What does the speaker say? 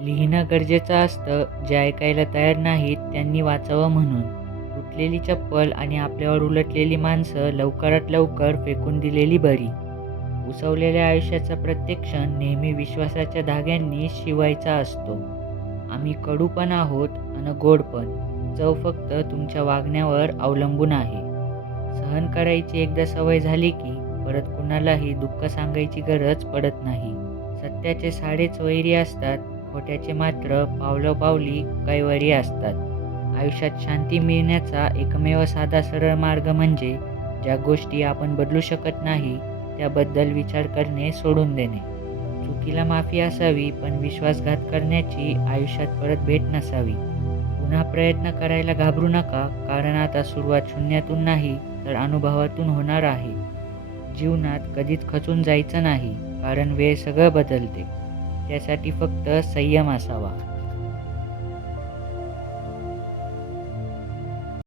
लिहिणं गरजेचं असतं जे ऐकायला तयार नाहीत त्यांनी वाचावं म्हणून. तुटलेली चप्पल आणि आपल्यावर उलटलेली माणसं लवकरात लवकर फेकून दिलेली बरी. उसवलेल्या आयुष्याचा प्रत्येक क्षण नेहमी विश्वासाच्या धाग्यांनी शिवायचा असतो. आम्ही कडू पण आहोत आणि गोड पण. चव फक्त तुमच्या वागण्यावर अवलंबून आहे. सहन करायची एकदा सवय झाली की परत कुणालाही दुःख सांगायची गरज पडत नाही. सत्याचे साडेच वैरी असतात. खोट्याचे मात्र पावलं पावली कैवारी असतात. आयुष्यात शांती मिळण्याचा एकमेव साधा सरळ मार्ग म्हणजे ज्या गोष्टी आपण बदलू शकत नाही त्याबद्दल विचार करणे सोडून देणे. चुकीला माफी असावी पण विश्वासघात करण्याची आयुष्यात परत भेट नसावी. पुन्हा प्रयत्न करायला घाबरू नका कारण आता सुरुवात शून्यातून नाही तर अनुभवातून होणार आहे. जीवनात कधीच खचून जायचं नाही कारण वेळ सगळं बदलते. त्यासाठी फक्त संयम असावा.